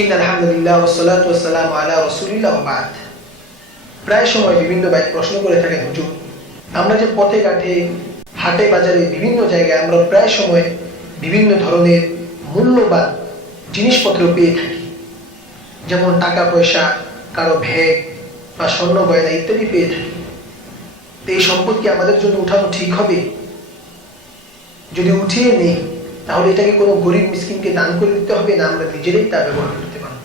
ইন্নাল হামদুলিল্লাহ ওয়াসসালাতু ওয়াসসালামু আলা রাসূলিল্লাহ ওয়া বা'দ। প্রায় সময় বিভিন্ন ভাই প্রশ্ন করে থাকেন, হুজুর আমরা যে পথে ঘাটে হাটে বাজারে বিভিন্ন জায়গায় আমরা প্রায় সময় বিভিন্ন ধরনের মূল্যবান জিনিসপত্র পেয়ে থাকি, যেমন টাকা পয়সা, কারো ভেগ বা স্বর্ণ গয়না ইত্যাদি পেয়ে থাকি। তো এই সম্পদ কি আমাদের জন্য উঠানো ঠিক হবে? যদি উঠিয়ে নেই তাহলে এটাকে কোনো গরিব মিসকিনকে দান করে দিতে হবে, না আমরা নিজেরাই তা ব্যবহার করতে পারব?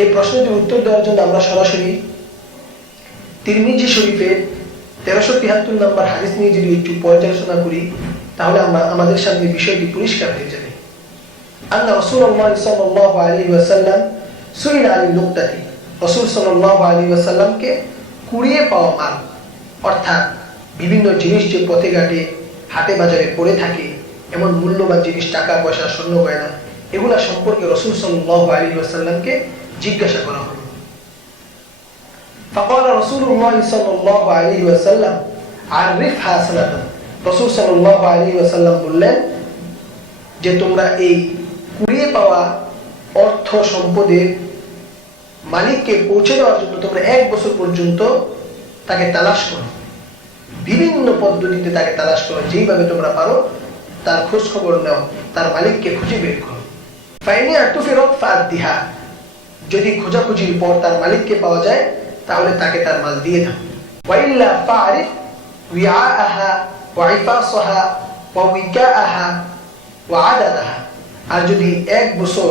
এই প্রশ্নটির উত্তর দেওয়ার জন্য আমরা সরাসরি তিরমিজি শরীফের 1373 নম্বর হাদিস নিয়ে যদি একটু পর্যালোচনা করি, তাহলে আমাদের সামনে বিষয়টি পরিষ্কার হয়ে যাবে। আন্না রাসূলুল্লাহ সাল্লাল্লাহু আলাইহি ওয়াসাল্লাম সুইলা আনিল লুকতাতি, রাসূল সাল্লাল্লাহু আলাইহি ওয়াসাল্লামকে কুড়িয়ে পাওয়া মাল, অর্থাৎ বিভিন্ন জিনিস যে পথে ঘাটে হাটে বাজারে পড়ে থাকে, এমন মূল্যবান জিনিস, টাকা পয়সা, স্বর্ণ গয়না, এগুলা সম্পর্কে রাসূল সাল্লাল্লাহু আলাইহি ওয়াসাল্লামকে জিজ্ঞাসা করা হলো। فقال رسول الله صلى الله عليه وسلم عرفها سنة, রাসূল সাল্লাল্লাহু আলাইহি ওয়াসাল্লাম বললেন যে তোমরা এই কুড়িয়ে পাওয়া অর্থ সম্পদের মালিককে পৌঁছে দেওয়ার জন্য তোমরা 1 বছর পর্যন্ত তাকে তালাশ করো, বিভিন্ন পদ্ধতিতে তাকে তালাশ করো, যেইভাবে তোমরা পারো তার খোঁজ খবর নাও, তার মালিককে খুঁজে বের করো। ফাইনি আতুফিরাত ফাআদিহা, যদি খোঁজাখুঁজির পর তার মালিককে পাওয়া যায় তাহলে তাকে তার মাল দিয়ে দাও। ওয়াইল্লা ফাআরিফ উইআআহা ওয়া ইফাসাহা ওয়া উইকাআহা ওয়া আদাদাহা, আর যদি 1 বছর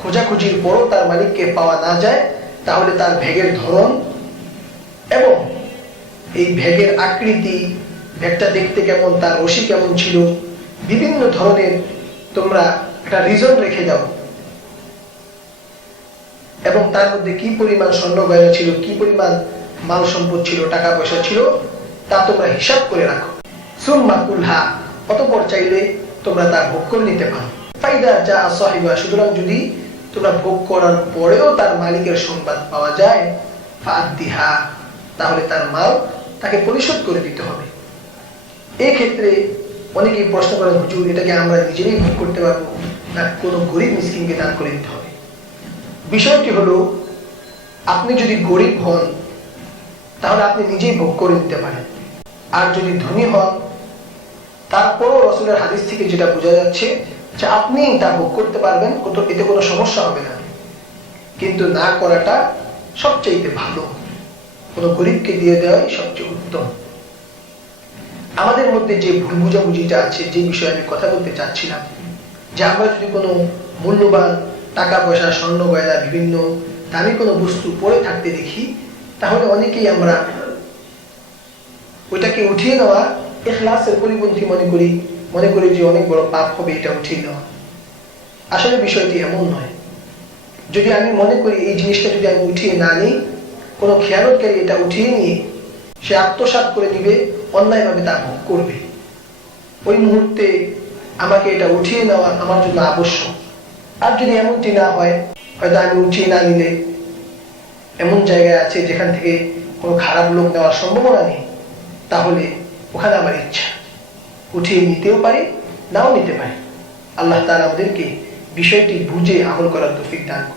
খোঁজাখুঁজির পরও তার মালিককে পাওয়া না যায় তাহলে তার ভেগের ধরন এবং এই ভেগের আকৃতি, ভেগটা দেখতে কেমন, তার রশি কেমন ছিল, বিভিন্ন ধরনের তোমরা একটা রিজন রেখে দাও, এবং তার মধ্যে কি পরিমাণ স্বর্ণ গয়না ছিল, কি পরিমাণ মাল সম্পদ ছিল, টাকা পয়সা ছিল, তা তোমরা হিসাব করে রাখো। সুম্মা কুলহা, অতঃপর চাইলে তোমরা তা ভোগ করে নিতে পারো। ফাইদা যা সাহিবা, সুতরাং যদি তোমরা ভোগ করার পরেও তার মালিকের সংবাদ পাওয়া যায়, ফাআদিহা, তাহলে তার মাল তাকে পরিশোধ করে দিতে হবে। এই ক্ষেত্রে অনেকেই প্রশ্ন করেন, হুজুর এটাকে আমরা নিজেরাই ভোগ করতে পারবো না কোনো গরিব মিসকিনকে দান করে দিতে হবে? বিষয়টি হলো, আপনি যদি গরিব হন তাহলে আপনি নিজেই ভোগ করে নিতে পারেন, আর যদি ধনী হন তারপরও রাসূলের হাদিস থেকে যেটা বোঝা যাচ্ছে যে আপনি তা ভোগ করতে পারবেন, এতে কোনো সমস্যা হবে না, কিন্তু না করাটা সবচেয়ে ভালো, কোনো গরিবকে দিয়ে দেওয়াই সবচেয়ে উত্তম। আমাদের মধ্যে যে ভুল বুঝাবুঝিটা আছে, যে বিষয়ে আমি কথা বলতে চাচ্ছিলাম, যে আমরা যদি কোনো মূল্যবান টাকা পয়সা, স্বর্ণ গয়না, বিভিন্ন দামি কোনো বস্তু পড়ে থাকতে দেখি, তাহলে অনেকেই আমরা ওইটাকে উঠিয়ে নেওয়া ইখলাসের পরিপন্থী মনে করি যে অনেক বড় পাপ হবে এটা উঠিয়ে নেওয়া। আসলে বিষয়টি এমন নয়। যদি আমি মনে করি এই জিনিসটা যদি আমি উঠিয়ে না নিই, কোনো খেয়ালতকারী এটা উঠিয়ে নিয়ে সে আত্মসাৎ করে নিবে, অন্যায়ভাবে তা ভোগ করবে, ওই মুহূর্তে আমাকে এটা উঠিয়ে নেওয়া আমার জন্য আবশ্যক। আর যদি এমনটি না হয়, হয়তো আমি উঠিয়ে না নিলে এমন জায়গায় আছে যেখান থেকে কোনো খারাপ লোক নেওয়ার সম্ভাবনা নেই, তাহলে ওখানে আমার ইচ্ছা, উঠিয়ে নিতেও পারি, নাও নিতে পারি। আল্লাহ তাআলা আমাদেরকে বিষয়টি বুঝে আমল করার তৌফিক দান করুন।